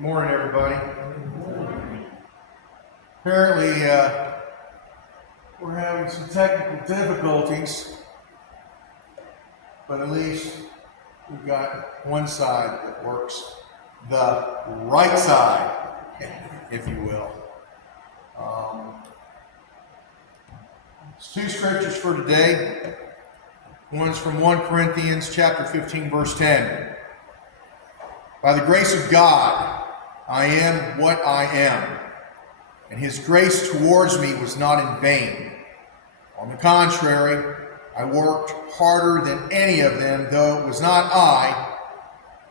Good morning, everybody. Apparently, we're having some technical difficulties, but at least we've got one side that works, the right side, if you will. There's two scriptures for today. One's from 1 Corinthians chapter 15, verse 10. By the grace of God, I am what I am, and his grace towards me was not in vain. On the contrary, I worked harder than any of them, though it was not I,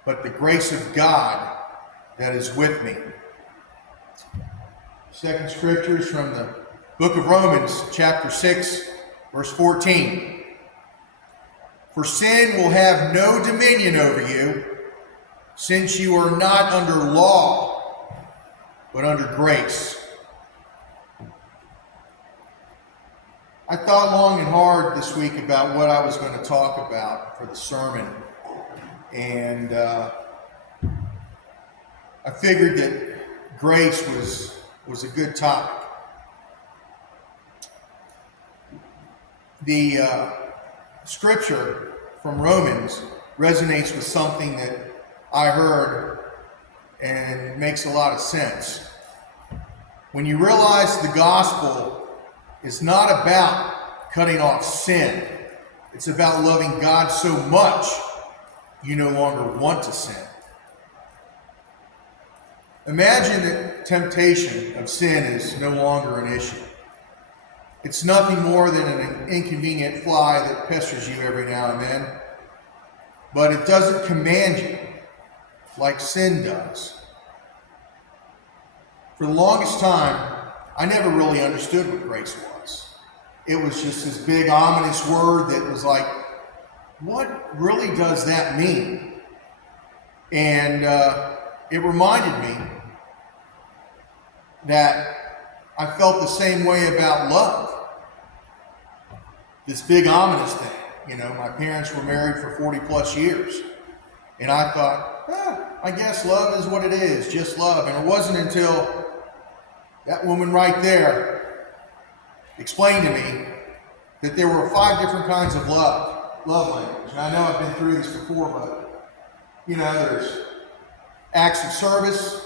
but the grace of God that is with me. Second scripture is from the book of Romans, chapter 6, verse 14. For sin will have no dominion over you, since you are not under law, but under grace. I thought long and hard this week about what I was going to talk about for the sermon. And I figured that grace was a good topic. The scripture from Romans resonates with something that I heard, and it makes a lot of sense. When you realize the gospel is not about cutting off sin, it's about loving God so much you no longer want to sin. Imagine that temptation of sin is no longer an issue. It's nothing more than an inconvenient fly that pesters you every now and then, but it doesn't command you like sin does. For the longest time, I never really understood what grace was. It was just this big ominous word that was like, what really does that mean? And it reminded me that I felt the same way about love. This big ominous thing. You know, my parents were married for 40 plus years. And I thought, I guess love is what it is, just love. And it wasn't until that woman right there explained to me that there were 5 different kinds of love language. And I know I've been through this before, but, you know, there's acts of service,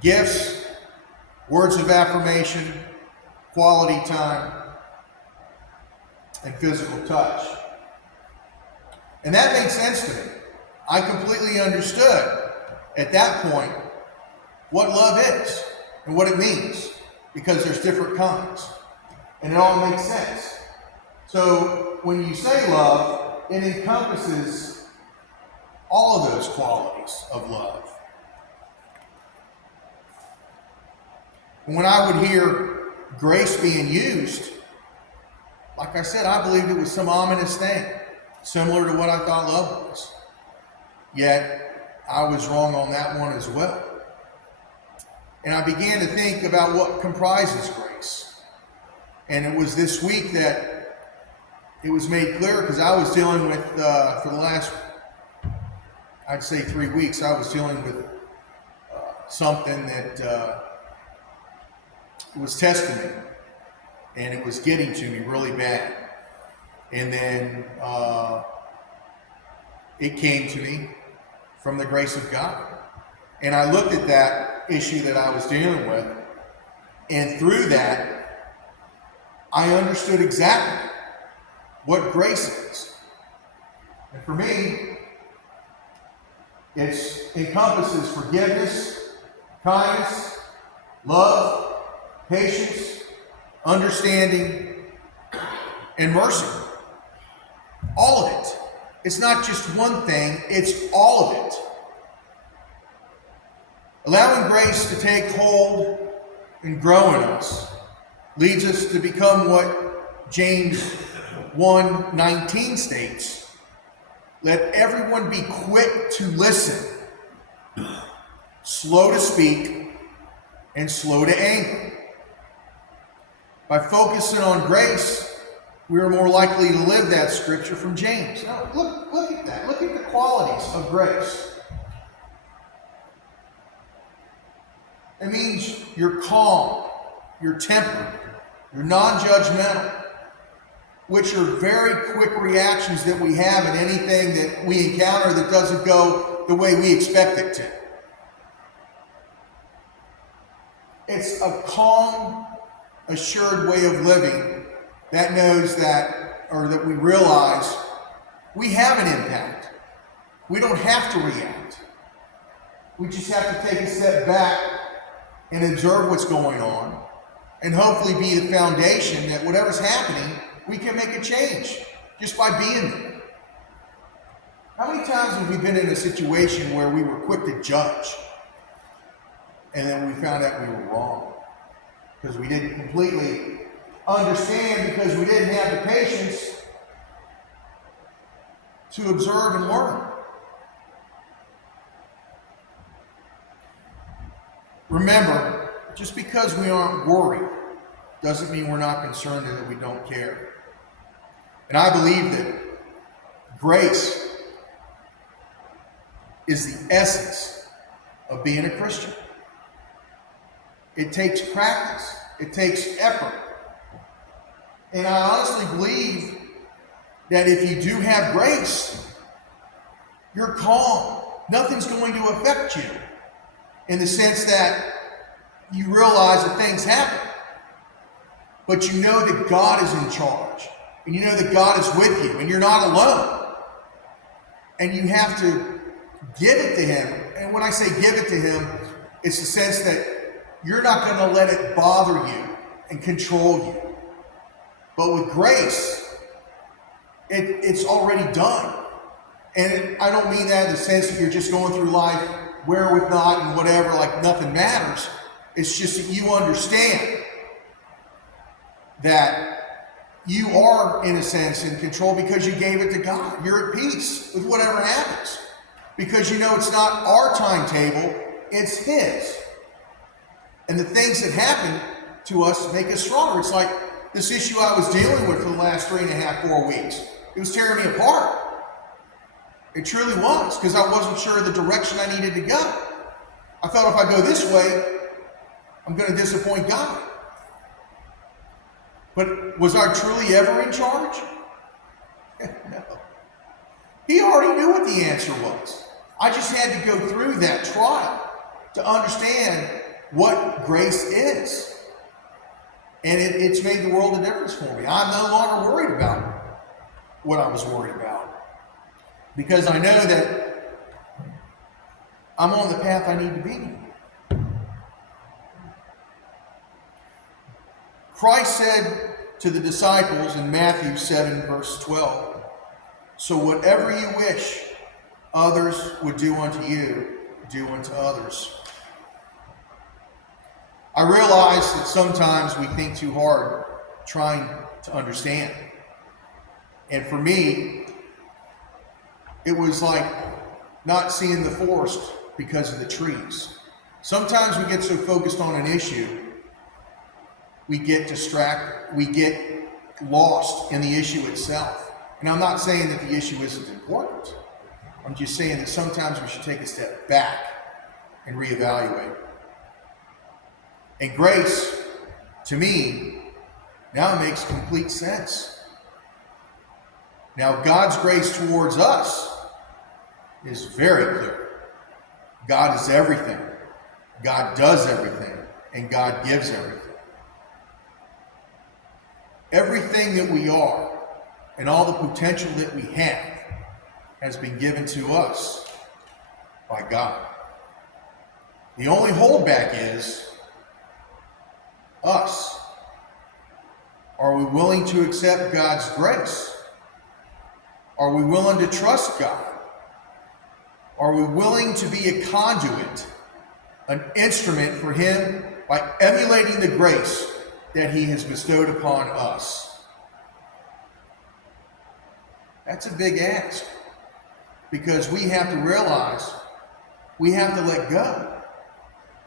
gifts, words of affirmation, quality time, and physical touch. And that made sense to me. I completely understood at that point what love is and what it means, because there's different kinds. And it all makes sense. So when you say love, it encompasses all of those qualities of love. And when I would hear grace being used, like I said, I believed it was some ominous thing, similar to what I thought love was. Yet, I was wrong on that one as well. And I began to think about what comprises grace. And it was this week that it was made clear, because I was dealing with, for the last, I'd say 3 weeks, I was dealing with something that was testing me. And it was getting to me really bad. And then it came to me from the grace of God. And I looked at that issue that I was dealing with, and through that, I understood exactly what grace is. And for me, it encompasses forgiveness, kindness, love, patience, understanding, and mercy. All of it. It's not just one thing, it's all of it. Allowing grace to take hold and grow in us leads us to become what James 1:19 states. Let everyone be quick to listen, slow to speak, and slow to anger. By focusing on grace, we are more likely to live that scripture from James. Now, look at that. Look at the qualities of grace. It means you're calm, you're tempered, you're non-judgmental, which are very quick reactions that we have in anything that we encounter that doesn't go the way we expect it to. It's a calm, assured way of living that knows that, or that we realize we have an impact. We don't have to react. We just have to take a step back and observe what's going on, and hopefully be the foundation that whatever's happening, we can make a change just by being there. How many times have we been in a situation where we were quick to judge, and then we found out we were wrong because we didn't completely understand, because we didn't have the patience to observe and learn? Remember, just because we aren't worried doesn't mean we're not concerned and that we don't care. And I believe that grace is the essence of being a Christian. It takes practice. It takes effort. And I honestly believe that if you do have grace, you're calm. Nothing's going to affect you, in the sense that you realize that things happen, but you know that God is in charge, and you know that God is with you, and you're not alone. And you have to give it to Him. And when I say give it to Him, it's the sense that you're not going to let it bother you and control you. But with grace, it's already done. And I don't mean that in the sense that you're just going through life wherewith not and whatever, like nothing matters. It's just that you understand that you are, in a sense, in control because you gave it to God. You're at peace with whatever happens, because you know it's not our timetable, it's His. And the things that happen to us make us stronger. It's like this issue I was dealing with for the last 3.5, 4 weeks. It was tearing me apart. It truly was, because I wasn't sure of the direction I needed to go. I thought if I go this way, I'm going to disappoint God. But was I truly ever in charge? No. He already knew what the answer was. I just had to go through that trial to understand what grace is. And it's made the world a difference for me. I'm no longer worried about what I was worried about, because I know that I'm on the path I need to be. Christ said to the disciples in Matthew 7, verse 12, "So whatever you wish others would do unto you, do unto others." I realize that sometimes we think too hard trying to understand. And for me, it was like not seeing the forest because of the trees. Sometimes we get so focused on an issue, we get distracted, we get lost in the issue itself. And I'm not saying that the issue isn't important. I'm just saying that sometimes we should take a step back and reevaluate. And grace, to me, now makes complete sense. Now, God's grace towards us is very clear. God is everything. God does everything. And God gives everything. Everything that we are and all the potential that we have has been given to us by God. The only holdback is us. Are we willing to accept God's grace? Are we willing to trust God? Are we willing to be a conduit, an instrument for Him by emulating the grace that He has bestowed upon us? That's a big ask, because we have to realize we have to let go.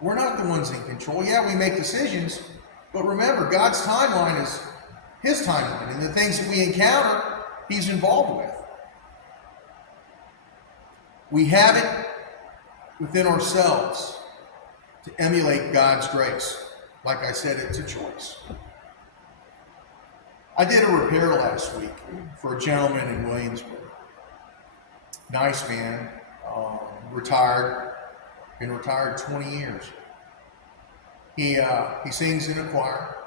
We're not the ones in control. Yeah, we make decisions, but remember, God's timeline is His timeline, and the things that we encounter, He's involved with. We have it within ourselves to emulate God's grace. Like I said, it's a choice. I did a repair last week for a gentleman in Williamsburg. Nice man, retired, been retired 20 years. He sings in a choir,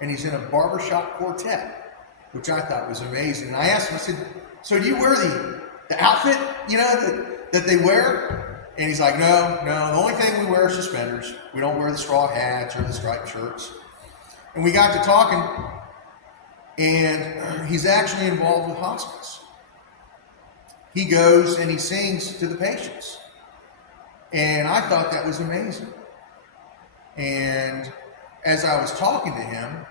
and he's in a barbershop quartet, which I thought was amazing. And I asked him, I said, so do you wear the outfit, that they wear? And he's like, no, the only thing we wear is suspenders. We don't wear the straw hats or the striped shirts. And we got to talking, and he's actually involved with hospice. He goes and he sings to the patients. And I thought that was amazing. And as I was talking to him,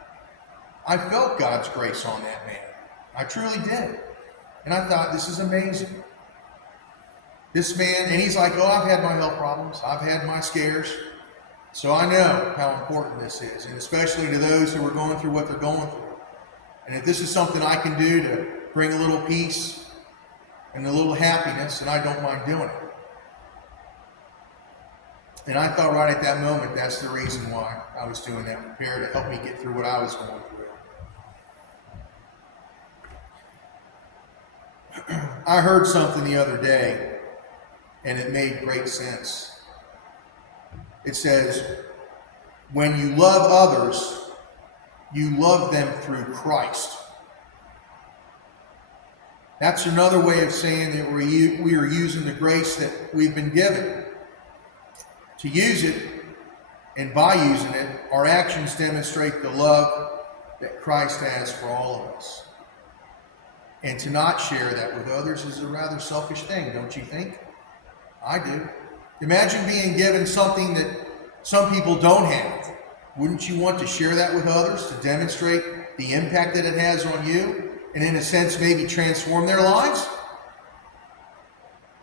I felt God's grace on that man. I truly did. And I thought, this is amazing. This man, and he's like, oh, I've had my health problems. I've had my scares. So I know how important this is, and especially to those who are going through what they're going through. And if this is something I can do to bring a little peace and a little happiness, then I don't mind doing it. And I thought right at that moment, that's the reason why I was doing that repair, to help me get through what I was going through. I heard something the other day, and it made great sense. It says, when you love others, you love them through Christ. That's another way of saying that we are using the grace that we've been given. To use it, and by using it, our actions demonstrate the love that Christ has for all of us. And to not share that with others is a rather selfish thing, don't you think? I do. Imagine being given something that some people don't have. Wouldn't you want to share that with others to demonstrate the impact that it has on you, and in a sense maybe transform their lives?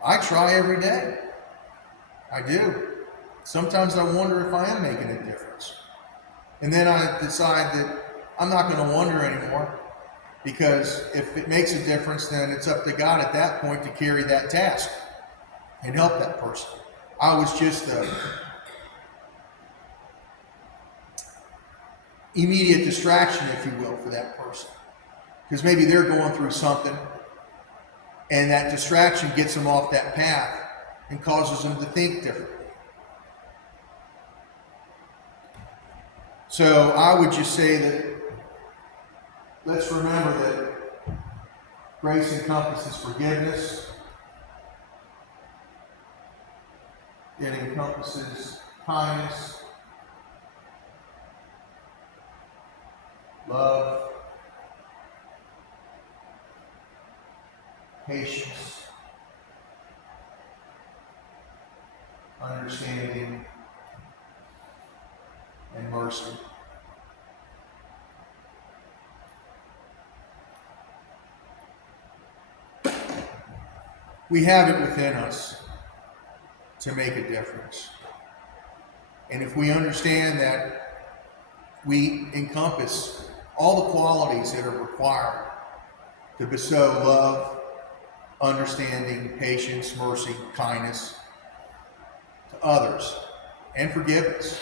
I try every day. I do. Sometimes I wonder if I am making a difference. And then I decide that I'm not going to wonder anymore, because if it makes a difference, then it's up to God at that point to carry that task and help that person. I was just the immediate distraction, if you will, for that person. Because maybe they're going through something, and that distraction gets them off that path and causes them to think differently. So I would just say that let's remember that grace encompasses forgiveness. It encompasses kindness, love, patience, understanding, and mercy. We have it within us to make a difference. And if we understand that we encompass all the qualities that are required to bestow love, understanding, patience, mercy, kindness to others, and forgiveness.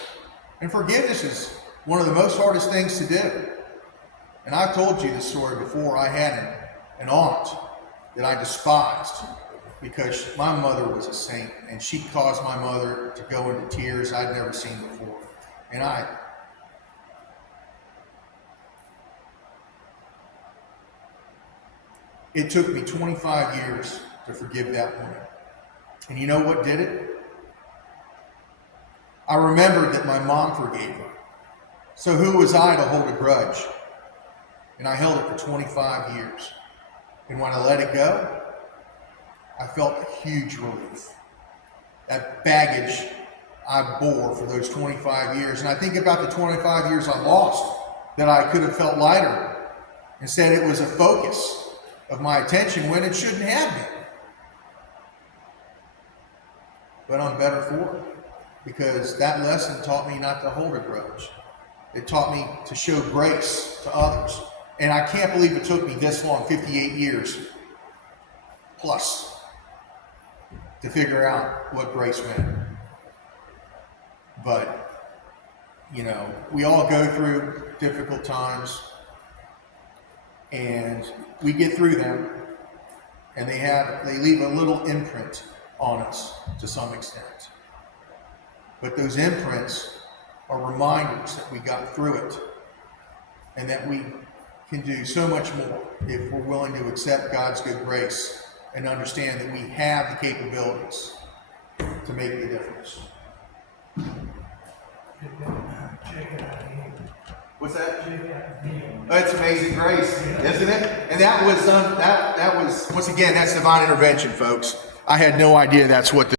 And forgiveness is one of the most hardest things to do. And I've told you this story before. I had an aunt that I despised because my mother was a saint, and she caused my mother to go into tears I'd never seen before. And it took me 25 years to forgive that woman. And you know what did it? I remembered that my mom forgave her. So who was I to hold a grudge? And I held it for 25 years. And when I let it go, I felt a huge relief. That baggage I bore for those 25 years. And I think about the 25 years I lost, that I could have felt lighter. Instead, it was a focus of my attention when it shouldn't have been. But I'm better for it, because that lesson taught me not to hold a grudge. It taught me to show grace to others. And I can't believe it took me this long, 58 years plus, to figure out what grace meant. But, you know, we all go through difficult times, and we get through them, and they leave a little imprint on us to some extent. But those imprints are reminders that we got through it, and that we can do so much more if we're willing to accept God's good grace and understand that we have the capabilities to make the difference. What's that? That's amazing grace, isn't it? And that was once again, that's divine intervention, folks. I had no idea that's what